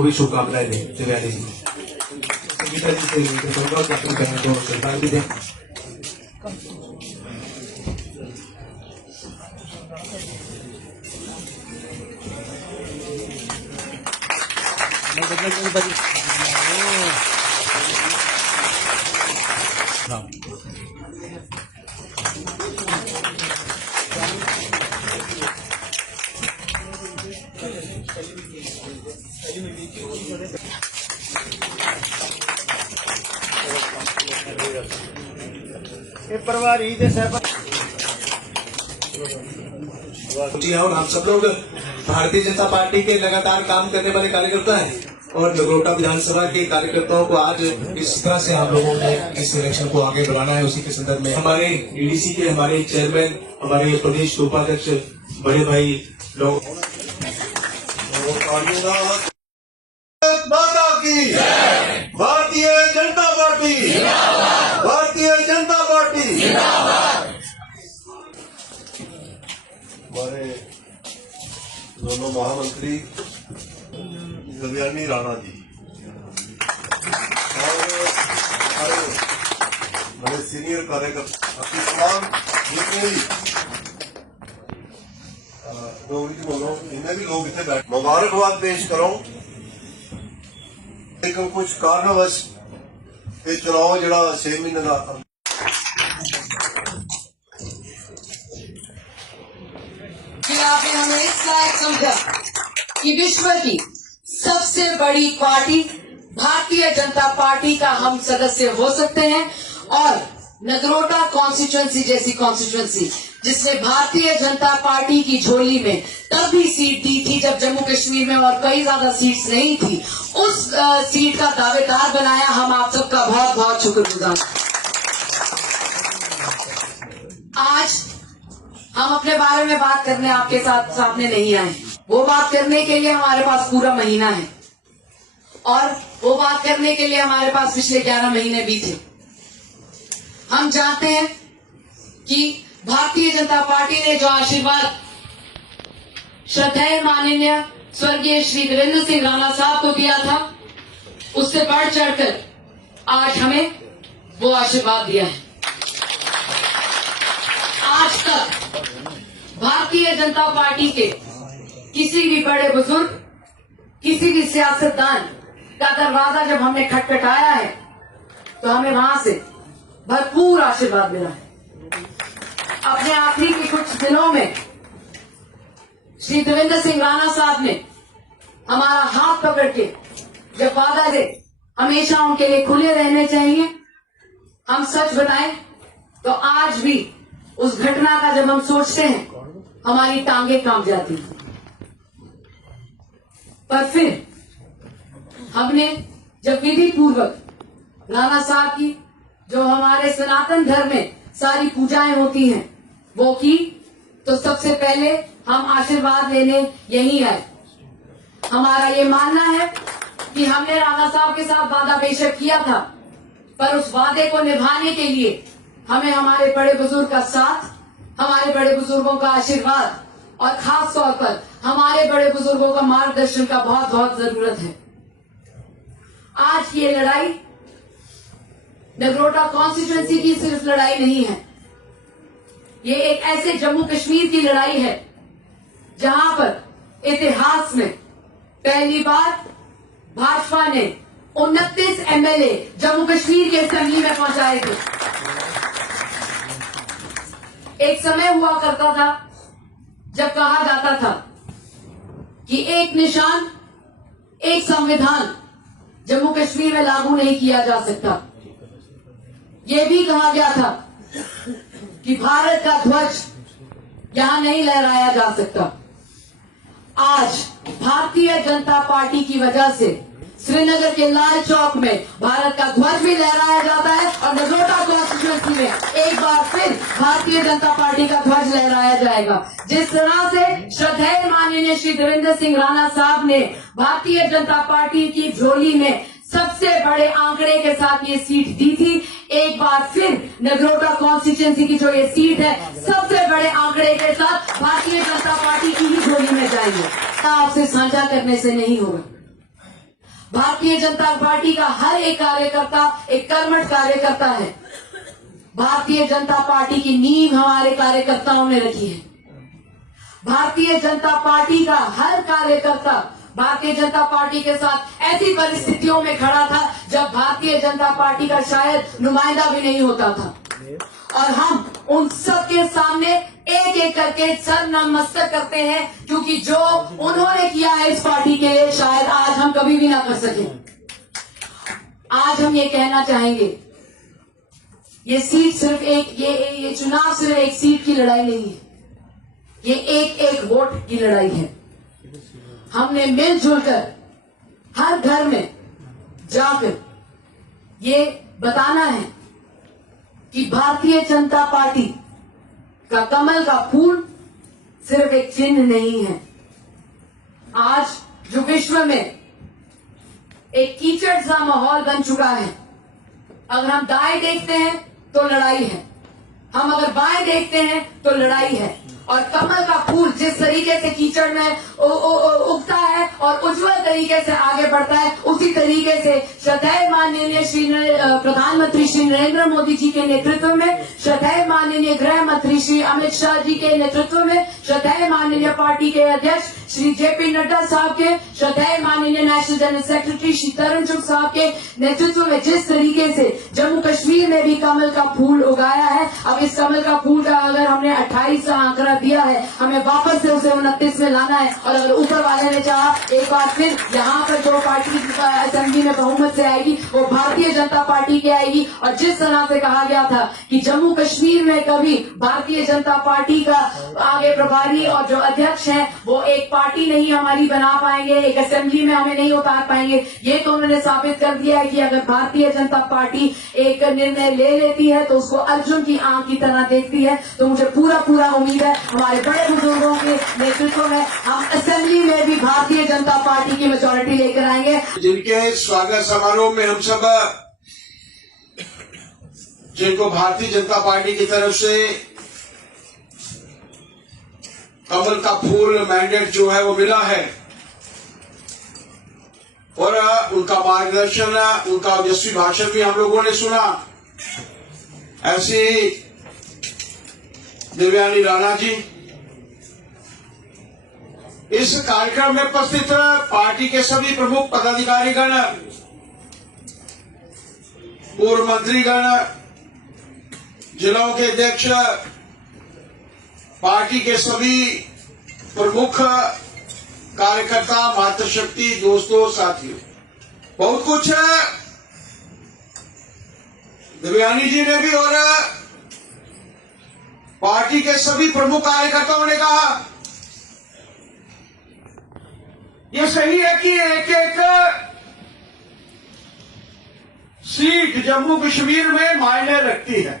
उनको भी शुभकामनाएं दें त्रिवेणी जी। संगीता जी से कहूँगा कि अपनी बहन दोनों सरकार भी दें। प्रभारी जी और हम सब लोग भारतीय जनता पार्टी के लगातार काम करने वाले कार्यकर्ता हैं और नगरोटा विधानसभा के कार्यकर्ताओं को आज इस तरह से हम लोगों ने इस इलेक्शन को आगे बढ़ाना है। उसी के संदर्भ में हमारे डीडीसी के हमारे चेयरमैन, हमारे प्रदेश के उपाध्यक्ष बड़े भाई लोग माता की भारतीय जनता पार्टी, भारतीय जनता पार्टी। हमारे दोनों महामंत्री देवयानी राणा जी और बड़े सीनियर कार्यकर्ता अपनी तमाम जितने भी बोलो इन्हें भी लोग इतने बैठ मुबारकबाद पेश करो। लेकिन कुछ कारणवश ये चुनाव जरा 6 महीने का आपने हमें इस लायक समझा कि विश्व की सबसे बड़ी पार्टी भारतीय जनता पार्टी का हम सदस्य हो सकते हैं और नगरोटा कॉन्स्टिट्यूएंसी जैसी कॉन्स्टिट्यूएंसी जिसने भारतीय जनता पार्टी की झोली में तब भी सीट दी थी जब जम्मू कश्मीर में और कई ज्यादा सीट्स नहीं थी, उस सीट का दावेदार बनाया। हम आप सबका बहुत बहुत शुक्रगुजार। आज हम अपने बारे में बात करने आपके साथ सामने नहीं आए। वो बात करने के लिए हमारे पास पूरा महीना है और वो बात करने के लिए हमारे पास पिछले 11 महीने भी थे। हम जानते हैं कि भारतीय जनता पार्टी ने जो आशीर्वाद श्रद्धेय माननीय स्वर्गीय श्री देवेंद्र सिंह राणा साहब को दिया था, उससे बढ़ चढ़कर आज हमें वो आशीर्वाद दिया है। आज तक भारतीय जनता पार्टी के किसी भी बड़े बुजुर्ग, किसी भी सियासतदान का दरवाजा जब हमने खटखटाया है तो हमें वहां से भरपूर आशीर्वाद मिला है। अपने आखिरी के कुछ दिनों में श्री देवेंद्र सिंह राणा साहब ने हमारा हाथ पकड़ के जब वादा दे हमेशा उनके लिए खुले रहने चाहिए, हम सच बताएं तो आज भी उस घटना का जब हम सोचते हैं हमारी टांगे कांप जाती हैं। पर फिर हमने जब विधि पूर्वक राणा साहब की जो हमारे सनातन धर्म में सारी पूजाएं होती हैं वो की, तो सबसे पहले हम आशीर्वाद लेने यही आए। हमारा ये मानना है कि हमने राणा साहब के साथ वादा बेशक किया था, पर उस वादे को निभाने के लिए हमें हमारे बड़े बुजुर्ग का साथ, हमारे बड़े बुजुर्गों का आशीर्वाद और खास तौर पर हमारे बड़े बुजुर्गों का मार्गदर्शन का बहुत बहुत जरूरत है। आज की ये लड़ाई नगरोटा कॉन्स्टिट्यूएंसी की सिर्फ लड़ाई नहीं है, ये एक ऐसे जम्मू कश्मीर की लड़ाई है जहां पर इतिहास में पहली बार भाजपा ने 29 एमएलए जम्मू कश्मीर के असेंबली में पहुंचाए थे। एक समय हुआ करता था जब कहा जाता था कि एक निशान, एक संविधान जम्मू कश्मीर में लागू नहीं किया जा सकता। ये भी कहा गया था कि भारत का ध्वज यहां नहीं लहराया जा सकता। आज भारतीय जनता पार्टी की वजह से श्रीनगर के लाल चौक में भारत का ध्वज भी लहराया जाता है और नगरोटा कॉन्स्टिट्यूएंसी में एक बार फिर भारतीय जनता पार्टी का ध्वज लहराया जाएगा। जिस तरह से श्रद्धेय माननीय श्री देवेंद्र सिंह राणा साहब ने भारतीय जनता पार्टी की झोली में सबसे बड़े आंकड़े के साथ ये सीट दी थी, एक बार फिर नगरोटा कॉन्स्टिट्यूएंसी की जो ये सीट है सबसे बड़े आंकड़े के साथ भारतीय जनता पार्टी की ही झोली में जाएंगे। आपसे साझा करने से नहीं होगा। भारतीय जनता पार्टी का हर एक कार्यकर्ता एक कर्मठ कार्यकर्ता है। भारतीय जनता पार्टी की नींव हमारे कार्यकर्ताओं ने रखी है। भारतीय जनता पार्टी का हर कार्यकर्ता भारतीय जनता पार्टी के साथ ऐसी परिस्थितियों में खड़ा था जब भारतीय जनता पार्टी का शायद नुमाइंदा भी नहीं होता था, और हम उन सब के सामने एक एक करके सर नमस्ते करते हैं, क्योंकि जो उन्होंने किया है इस पार्टी के लिए शायद आज हम कभी भी ना कर सके। आज हम ये कहना चाहेंगे, ये सीट सिर्फ एक ये चुनाव सिर्फ एक सीट की लड़ाई नहीं है, ये एक एक वोट की लड़ाई है। हमने मिलजुल कर हर घर में जाकर ये बताना है कि भारतीय जनता पार्टी का कमल का फूल सिर्फ एक चिन्ह नहीं है। आज जो विश्व में एक कीचड़ सा माहौल बन चुका है, अगर हम दाएं देखते हैं तो लड़ाई है, हम अगर बाएं देखते हैं तो लड़ाई है। और कमल का फूल जिस तरीके से कीचड़ में उगता है और उज्जवल तरीके से आगे बढ़ता है, उसी तरीके से सदैव माननीय प्रधानमंत्री श्री नरेंद्र मोदी जी के नेतृत्व में, सदैव माननीय गृह मंत्री श्री अमित शाह जी के नेतृत्व में, सदैव माननीय पार्टी के अध्यक्ष श्री जेपी नड्डा साहब के, सदैव माननीय नेशनल जनरल सेक्रेटरी श्री तरन चुग साहब के नेतृत्व में जिस तरीके से जम्मू कश्मीर में भी कमल का फूल उगाया है, अब इस कमल का फूल का अगर हमने 28 का आंकड़ा दिया है, हमें वापस से उसे 29 में लाना है। और अगर ऊपर वाले ने चाहा एक बार फिर यहाँ पर जो पार्टी असेंबली में बहुमत से आएगी वो भारतीय जनता पार्टी की आएगी। और जिस तरह से कहा गया था कि जम्मू कश्मीर में कभी भारतीय जनता पार्टी का आगे प्रभारी और जो अध्यक्ष हैं वो एक पार्टी नहीं हमारी बना पाएंगे, एक असेंबली में हमें नहीं उतार पाएंगे, ये तो उन्होंने साबित कर दिया है कि अगर भारतीय जनता पार्टी एक निर्णय ले लेती है तो उसको अर्जुन की आंख की तरह देखती है। तो मुझे पूरा उम्मीद है हमारे बड़े बुजुर्गों के नेतृत्व में हम असेंबली में भी भारतीय जनता पार्टी की मेजोरिटी लेकर आएंगे। जिनके स्वागत समारोह में हम सब जिनको भारतीय जनता पार्टी की तरफ से कमल का फूल मैंडेट जो है वो मिला है, और उनका मार्गदर्शन, उनका ओजस्वी भाषण भी हम लोगों ने सुना। ऐसी देवयानी राणा जी इस कार्यक्रम में उपस्थित पार्टी के सभी प्रमुख पदाधिकारीगण, पूर्व मंत्रीगण, जिलों के अध्यक्ष, पार्टी के सभी प्रमुख कार्यकर्ता, मातृशक्ति, दोस्तों, साथियों, बहुत कुछ देवयानी जी ने भी और पार्टी के सभी प्रमुख कार्यकर्ताओं ने कहा। ये सही है कि एक एक सीट जम्मू कश्मीर में मायने रखती है।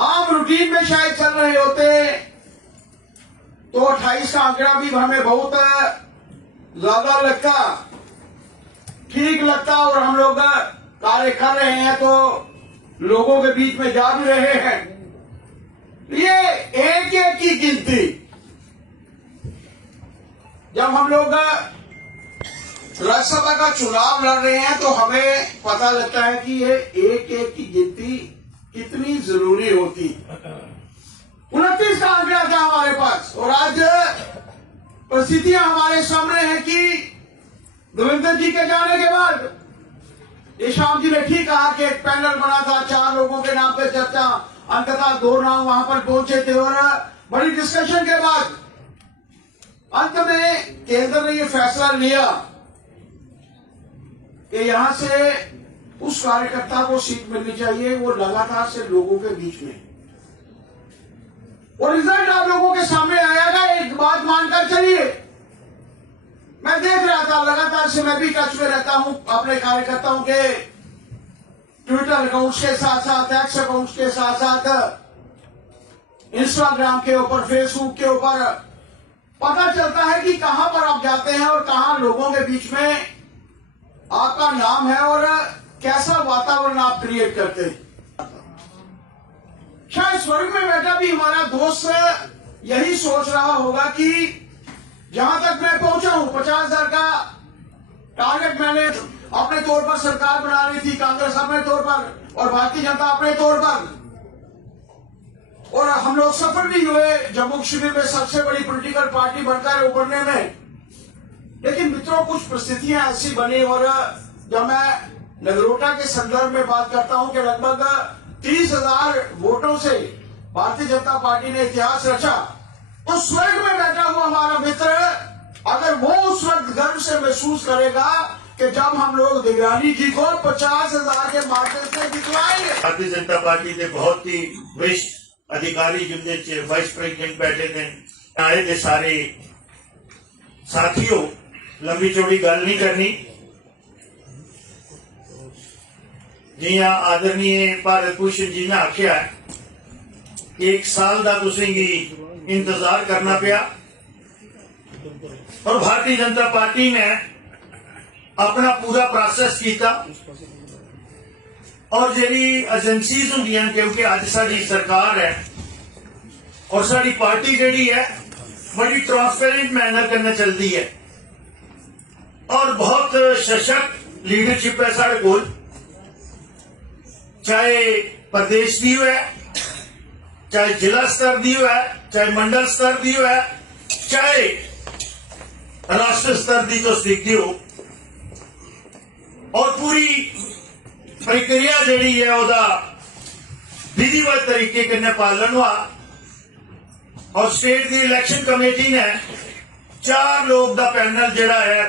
आम रूटीन में शायद चल रहे होते तो 28 का आंकड़ा भी हमें बहुत ज्यादा लगता, ठीक लगता, और हम लोग कार्य कर रहे हैं तो लोगों के बीच में जा भी रहे हैं। ये एक एक की गिनती, जब हम लोग राज्यसभा का चुनाव लड़ रहे हैं तो हमें पता लगता है कि ये एक एक की गिनती कितनी जरूरी होती। 29 का आंकड़ा था हमारे पास, और आज परिस्थितियां हमारे सामने है कि देवेंद्र जी के जाने के बाद ये शाम जी ने ठीक कहा कि एक पैनल बना था, 4 लोगों के नाम पे चर्चा, अंततः 2 नाम वहां पर पहुंचे थे, और बड़ी डिस्कशन के बाद अंत में केंद्र ने ये फैसला लिया कि यहां से उस कार्यकर्ता को सीट मिलनी चाहिए वो लगातार से लोगों के बीच में, और रिजल्ट आप लोगों के सामने आएगा। एक बात मानकर चलिए, मैं देख रहा था लगातार से, मैं भी टच में रहता हूं अपने कार्यकर्ताओं के ट्विटर अकाउंट्स के साथ साथ, एक्स अकाउंट्स के साथ साथ, इंस्टाग्राम के ऊपर, फेसबुक के ऊपर, पता चलता है कि कहां पर आप जाते हैं और कहां लोगों के बीच में आपका नाम है और कैसा वातावरण आप क्रिएट करते हैं। शायद स्वर्ग में बैठा भी हमारा दोस्त यही सोच रहा होगा कि जहां तक मैं पहुंचा हूं 50,000 का टारगेट मैंने अपने तौर पर सरकार बना रही थी, कांग्रेस अपने तौर पर और भारतीय जनता अपने तौर पर, और हम लोग सफल भी हुए जम्मू कश्मीर में सबसे बड़ी पॉलिटिकल पार्टी बनकर उभरने में। लेकिन मित्रों, कुछ परिस्थितियां ऐसी बनी, और जब मैं नगरोटा के संदर्भ में बात करता हूं कि लगभग 30,000 वोटों से भारतीय जनता पार्टी ने इतिहास रचा, तो स्वर्ग में बैठा हुआ हमारा मित्र अगर वो उस वक्त गर्व से महसूस करेगा कि जब हम लोग दिव्यानी जी को 50,000 के मार्जिन से जितवाएंगे। भारतीय जनता पार्टी के बहुत ही वरिष्ठ अधिकारी जिनके वाइस प्रेसिडेंट बैठे थे, आए थे सारे साथियों, लंबी चौड़ी गल नहीं करनी। जियां आदरणीय भारत भूषण जी ने आख्या कि 1 साल का तुसेंगी इंतजार करना पिया, और भारतीय जनता पार्टी ने अपना पूरा प्रोसेस किया, और जी एजेंसीज होंदियां, क्योंकि अज साडी सरकार है और साडी पार्टी जी है बड़ी ट्रांसपेरेंट मैनर करने चलती है, और बहुत सशक्त लीडरशिप है साढ़े को, चाहे प्रदेश की है, चाहे जिला स्तर की है, चाहे मंडल स्तर की है, चाहे राष्ट्र स्तर की तो स्थिति हो, और पूरी प्रक्रिया जी है वह विधिवत तरीके के पालन हुआ। और स्टेट की इलेक्शन कमेटी ने 4 लोग का पैनल जड़ा है,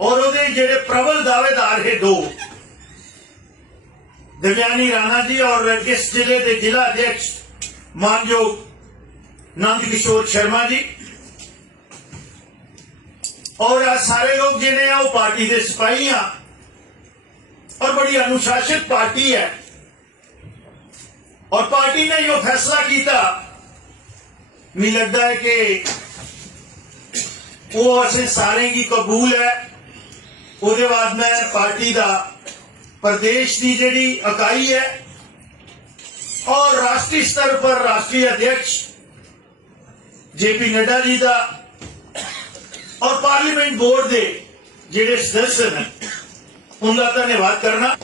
और वो जेडे प्रबल दावेदार है 2, दिव्यानी राणा जी और इस जिले के जिला अध्यक्ष मानयोग नंद किशोर शर्मा जी, और आ सारे लोग जिन्हें हैं वो पार्टी के सिपाही हैं, और बड़ी अनुशासित पार्टी है, और पार्टी ने जो फैसला किया, मुझे लगता है कि वो असें सारे की कबूल है। उसके बाद में पार्टी का प्रदेश की जी इकाई है और राष्ट्रीय स्तर पर राष्ट्रीय अध्यक्ष JP नड्डा जी का और पार्लियामेंट बोर्ड के जेडे सदस्य हैं उनका धन्यवाद करना।